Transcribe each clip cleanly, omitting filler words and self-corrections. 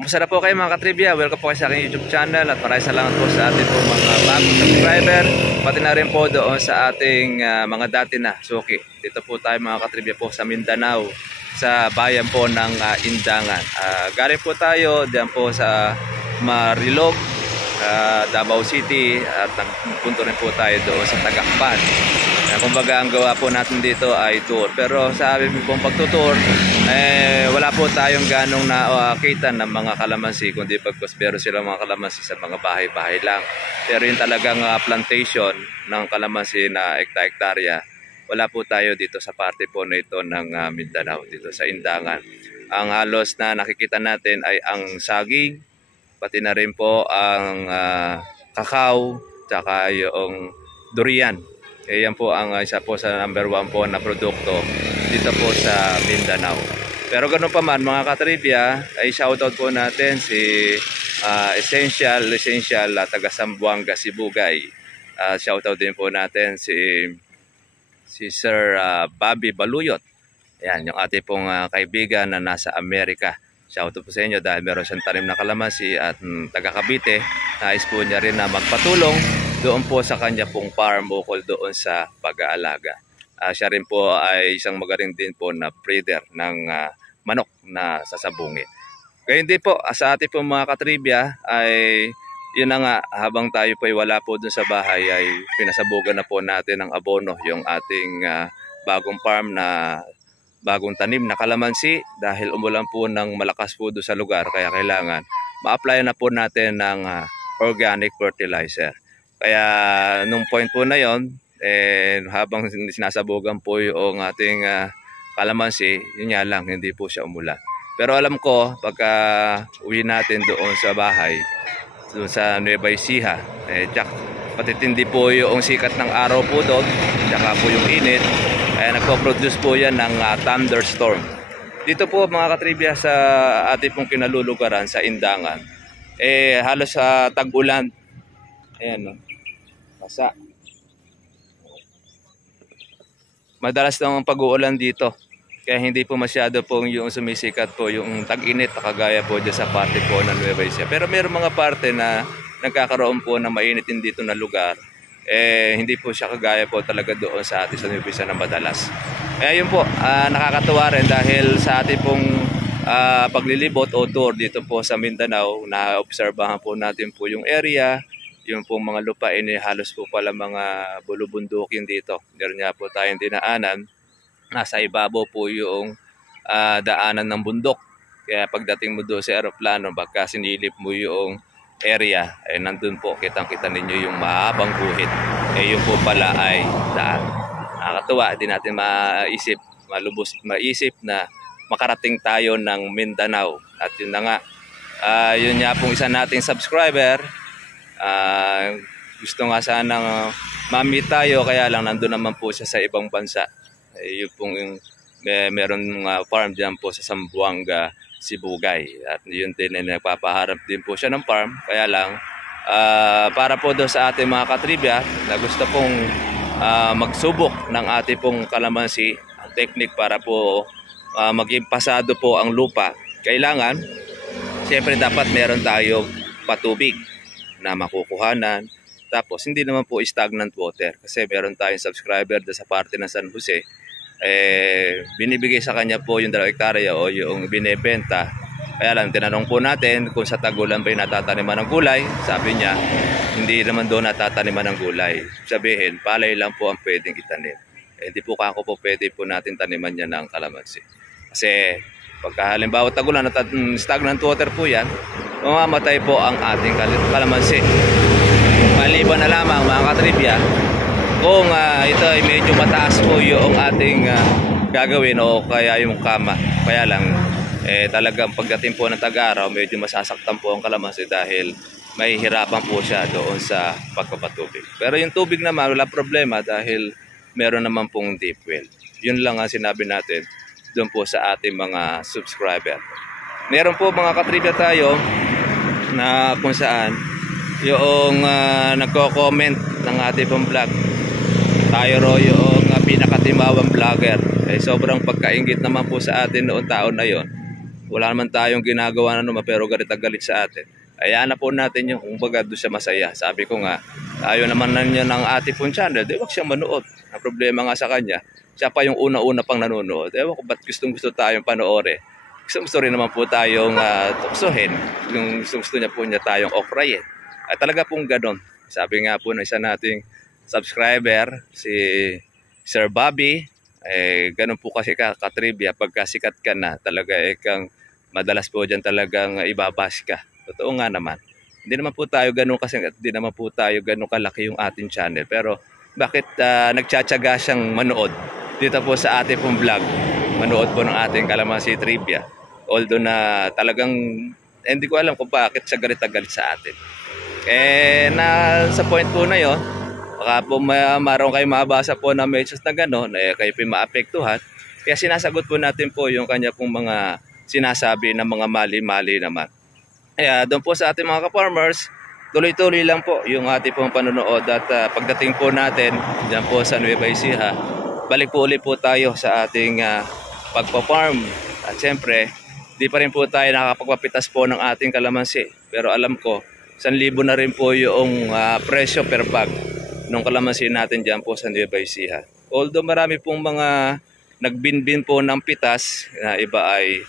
Kumusta na po kayo mga katribya? Welcome po kayo sa aking YouTube channel at maraming salamat po sa ating po mga bagong subscriber, pati na rin po doon sa ating mga dati na suki. Dito po tayo mga katribya po sa Mindanao, sa bayan po ng Indangan. Galing po tayo diyan po sa Marilog, Davao City, at nagpunto rin po tayo doon sa Tagakpan. Kumbaga ang gawa po natin dito ay tour, pero sa aming pong pagtutour wala po tayong ganong nakita ng mga kalamansi, kundi pagkos pero sila mga kalamansi sa mga bahay-bahay lang. Pero yung talagang plantation ng kalamansi na ekta-ektarya, wala po tayo dito sa parte po na ito ng Mindanao, dito sa Indangan. Ang halos na nakikita natin ay ang saging, pati na rin po ang kakao, tsaka yung durian. Yan po ang isa po sa number 1 po na produkto dito po sa Mindanao. Pero ganoon pa man mga katribya, ay shoutout po natin si Essential taga Zamboanga, Sibugay. Shoutout din po natin si Sir Bobby Baluyot. Yan, yung ating pong kaibigan na nasa Amerika. Shoutout po sa inyo dahil meron siyang tanim na kalamansi at taga Cavite. Nais po niya rin na magpatulong doon po sa kanya pong farm ukol doon sa pag-aalaga. Siya rin po ay isang magaling din po na breeder ng manok na sasabungin. Kaya hindi po, sa ating po mga katribya ay yun na nga, habang tayo po ay wala po doon sa bahay ay pinasabugan na po natin ng abono yung ating bagong farm na bagong tanim na kalamansi dahil umulan po ng malakas po doon sa lugar, kaya kailangan ma-apply na po natin ng organic fertilizer. Kaya nung point po na yon, habang sinasabugan po yung ating kalamansi, yun nga lang, hindi po siya umulan. Pero alam ko, pagka uwi natin doon sa bahay, doon sa Nueva Ecija, patitindi po yung sikat ng araw po doon, tsaka po yung init, kaya nagpo-produce po yan ng thunderstorm. Dito po mga katribya sa ating pong kinalulugaran sa Indangan, halos sa tag-ulan, ayan no. Basa. Madalas lang ang pag-uulan dito. Kaya hindi po masyado pong yung sumisikat po yung tag-init na kagaya po dyan sa parte po ng Nueva Ecija. Pero mayroong mga parte na nagkakaroon po ng mainitin dito na lugar. Hindi po siya kagaya po talaga doon sa atin sa Nueva Ecija na madalas. Kaya yun po, nakakatuwa rin dahil sa ating pong paglilibot o tour dito po sa Mindanao, na-obserbahan po natin po yung area. Yung pong mga lupain halos po pala mga bulubundukin dito. Meron nga po tayong dinaanan. Nasa ibabaw po yung daanan ng bundok. Kaya pagdating mo doon sa aeroplano, baka sinilip mo yung area, nandun po kitang-kita ninyo yung mahabang guhit. Yung po pala ay daan. Nakakatuwa, di natin maisip na makarating tayo ng Mindanao. At yun na nga, yun nga pong isa nating subscriber. Gusto nga sana ma-meet tayo, kaya lang nandun naman po siya sa ibang bansa. Yung pong meron farm dyan po sa Zamboanga, Sibugay. At yun din nagpapaharap din po siya ng farm. Kaya lang para po doon sa ating mga katribya na gusto pong magsubok ng ating pong kalamansi, ang technique para po maging pasado po ang lupa, kailangan siyempre dapat meron tayong patubig na makukuhanan. Tapos hindi naman po stagnant water kasi meron tayong subscriber sa parte ng San Jose. Binibigay sa kanya po yung 2 hektarya o yung binebenta. Kaya lang tinanong po natin kung sa tagulan ba yung natataniman ng gulay. Sabi niya hindi naman doon natataniman ng gulay. Sabihin palay lang po ang pwedeng itanim. Hindi po kako po pwede po natin taniman niya ng kalamansi. Kasi pagka halimbawa tagulan at stagnant water po yan, mamamatay po ang ating kalamansi. Maliban na lamang mga katribya kung ito ay medyo mataas po yung ating gagawin o kaya yung kama. Kaya lang talagang pagdating po ng tag-araw medyo masasaktan po ang kalamansi dahil mahihirapan po siya doon sa pagpapatubig. Pero yung tubig naman wala problema dahil meron naman pong deep well. Yun lang ang sinabi natin doon po sa ating mga subscriber. Meron po mga katribya tayo na kung saan yung nagko-comment ng ating pong vlog. Tayo ro yung pinakatimawang vlogger. Sobrang pagkaingit naman po sa atin noong taon na yon. wala naman tayong ginagawa na naman pero galit na galit sa atin. Hayaan na po natin yung kumbaga doon siya masaya. Sabi ko nga, ayaw naman na niya ng ating pong channel, di wag siyang manood. Ang problema nga sa kanya, siya pa yung una-una pang nanonood. Ewan ko ba't gustong-gusto tayong panoorin. Gusto rin naman po tayong tuksohin. Yung gusto niya po niya tayong okrayin. At talaga pong ganon. Sabi nga po na isa nating subscriber, si Sir Bobby, ganun po kasi katribya, pagka sikat ka na, talaga kang madalas po dyan talagang ibabas ka. Totoo nga naman. Hindi naman po tayo ganun kasi hindi naman po tayo ganun kalaki yung ating channel. Pero bakit nagtsatsaga siyang manood dito po sa ating pong vlog? Manood po ng ating Kalamansi Trivia. Although na talagang hindi ko alam kung bakit siya galit na galit sa atin. Na sa point po na yon, baka po maroon kayo mabasa po na messages na gano'n, kayo po maapektuhan. Kaya sinasagot po natin po yung kanya pong mga sinasabi ng mga mali-mali naman. Kaya doon po sa ating mga ka-farmers, tuloy-tuloy lang po yung ating pong panonood at pagdating po natin dyan po sa Nueva Ecija, balik po ulit po tayo sa ating pagpa-farm. At siyempre, di pa rin po tayo nakakapagpapitas po ng ating kalamansi. Pero alam ko, 1,000 na rin po yung presyo per bag ng kalamansi natin dyan po sa Nueva Ecija. Although marami pong mga nagbinbin po ng pitas, iba ay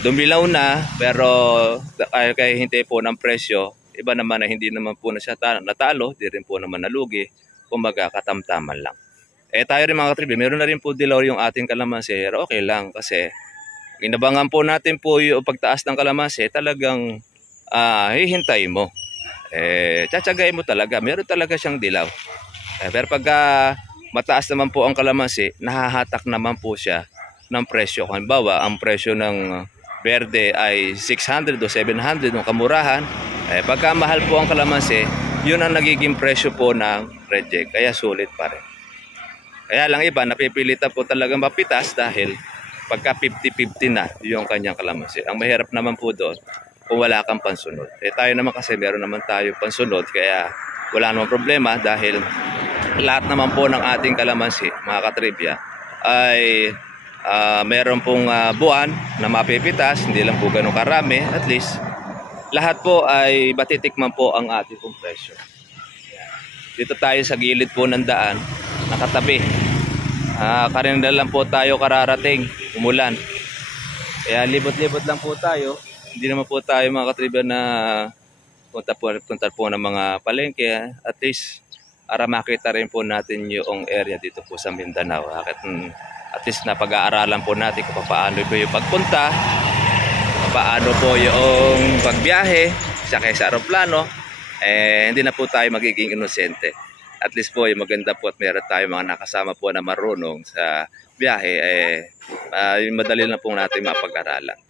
dumilaw na, pero kaya hintay po ng presyo, iba naman na hindi naman po na siya natalo, di rin po naman nalugi, kumbaga katamtaman lang. Tayo rin mga katribi, meron na rin po dilaw yung ating kalamansi, pero okay lang kasi inabangan po natin po yung pagtaas ng kalamansi, talagang hihintay mo. Tsatsagain mo talaga, meron talaga siyang dilaw. Pero pagka mataas naman po ang kalamansi, nahahatak naman po siya ng presyo. Halimbawa, ang presyo ng berde ay 600 o 700 ng kamurahan. Pagka mahal po ang kalamansi, yun ang nagiging presyo po ng reject. Kaya sulit pa rin. Kaya lang iba, napipilitan po talagang mapitas dahil pagka 50-50 na yung kanyang kalamansi. Ang mahirap naman po doon kung wala kang pansunod. Tayo naman kasi meron naman tayo pansunod, kaya wala namang problema dahil lahat naman po ng ating kalamansi, mga katribya, ay meron pong buwan na mapipitas, hindi lang po ganun karami, at least lahat po ay batitikman po ang ating pong presyo. Dito tayo sa gilid po ng daan, nakatabi. Karina lang po tayo kararating, umulan. Kaya libot-libot lang po tayo. Hindi naman po tayo mga katribya na punta po ng mga palengke. At least para makita rin po natin yung area dito po sa Mindanao. At least na pag-aaralan po natin kung paano po yung pagpunta, paano po yung pagbiyahe, sakay sa aeroplano, hindi na po tayo magiging inosente. At least po yung maganda po at meron tayo mga nakasama po na marunong sa biyahe, madali lang po natin mapag-aralan.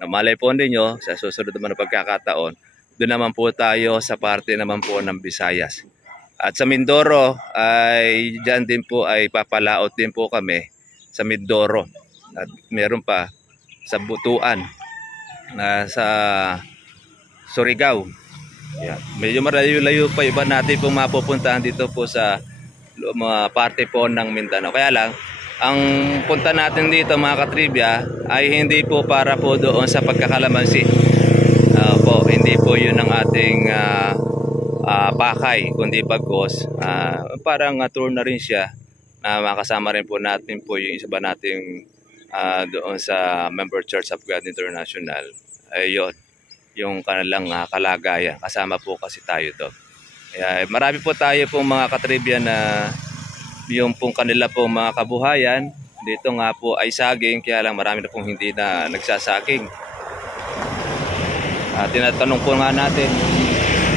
Namalay po ninyo, sa susunod naman na pagkakataon, doon naman po tayo sa parte naman po ng Visayas. At sa Mindoro, ay dyan din po ay papalaot din po kami sa Mindoro. At meron pa sa Butuan, sa Surigao. Yan. Medyo malayo-layo pa iba natin pong mapupuntahan dito po sa mga parte po ng Mindanao. Kaya lang, ang punta natin dito mga katribya ay hindi po para po doon sa pagkakalamansi. Hindi po yun ang ating pakay, kundi bagos. Parang tour na rin siya na makasama rin po natin po yung isa ba nating doon sa Member Church of God International. Ayun, yung kanilang kalagayan. Kasama po kasi tayo doon. Marami po tayo pong mga katribya na yung pong kanila pong mga kabuhayan. Dito nga po ay saging, kaya lang marami na pong hindi na nagsasaging. Tinatanong po nga natin,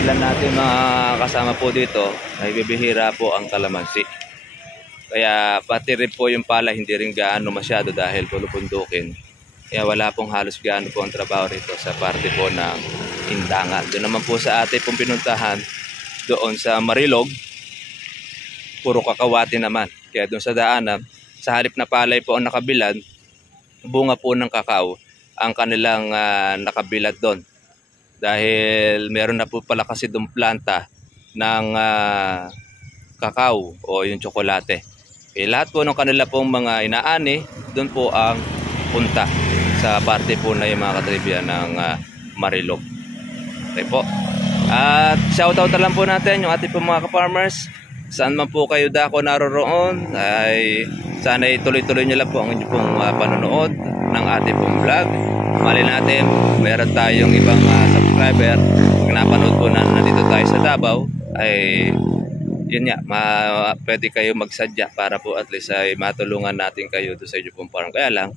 ilan natin mga kasama po dito ay bibihira po ang kalamansi. Kaya pati rin po yung pala hindi rin gaano masyado dahil pulupundukin. Kaya wala pong halos gaano po ang trabaho rito sa parte po ng Indangan. Doon naman po sa ating pong pinuntahan, doon sa Marilog, puro kakawati naman. Kaya doon sa daanan, sa halip na palay po ang nakabilad, bunga po ng kakao ang kanilang nakabilad doon. Dahil meron na po pala kasi doon planta ng kakao o yung tsokolate. Lahat po ng kanila pong mga inaani, doon po ang punta sa parte po na yung mga katribya ng Marilog. Okay po. At shoutout na lang po natin yung ating po mga ka-farmers. Saan man po kayo dako naroroon, ay sana ituloy-tuloy nyo lang po ang inyong pong panonood ng ating pong vlog. Mali natin, meron tayong ibang subscriber. Pag napanood po na nandito tayo sa Davao, ay yun nga, pwede kayo magsadya para po at least ay matulungan natin kayo doon sa inyong pong farm. Kaya lang,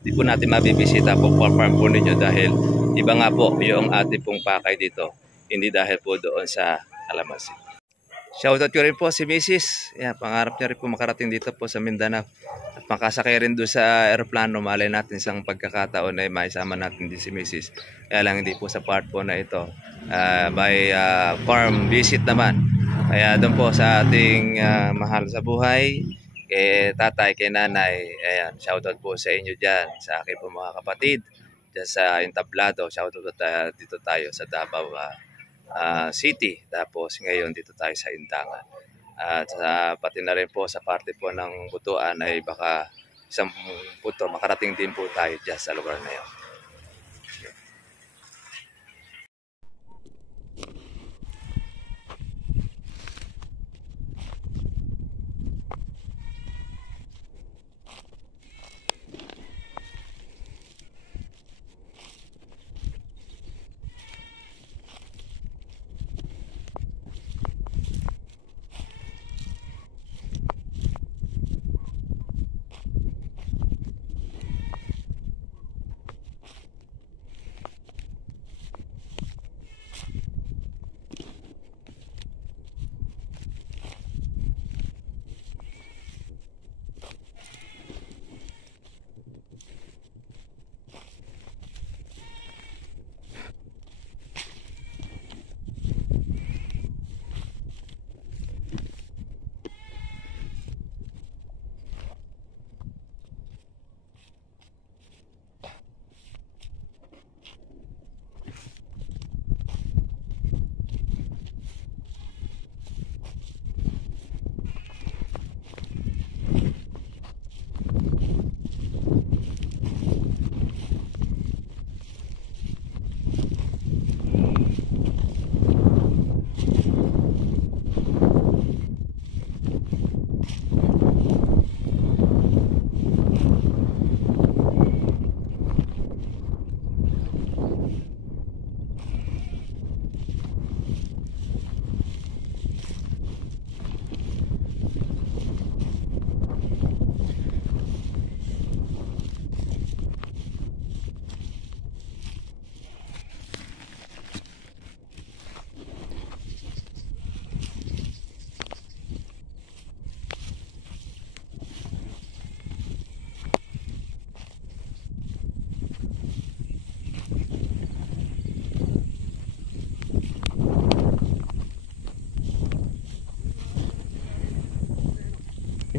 di po natin mabibisita po farm po ninyo dahil iba nga po yung ating pong pakay dito. Hindi dahil po doon sa kalamansi. Shoutout ko rin po si Mrs. Yan, pangarap niya rin po makarating dito po sa Mindanao. At makasakay rin doon sa aeroplano. Malay natin isang pagkakataon na maisama natin din si Mrs. Kaya lang hindi po sa part po na ito. May farm visit naman. Kaya doon po sa ating mahal sa buhay, kay tatay, kay nanay, ayan, shoutout po sa inyo dyan, sa aking po mga kapatid, dyan sa Entablado. Shoutout dito tayo sa Davao City, tapos ngayon dito tayo sa Intangan. At pati na rin po sa parte po ng Butuan ay baka isang punto makarating din po tayo dyan sa lugar na yun.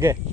Okay.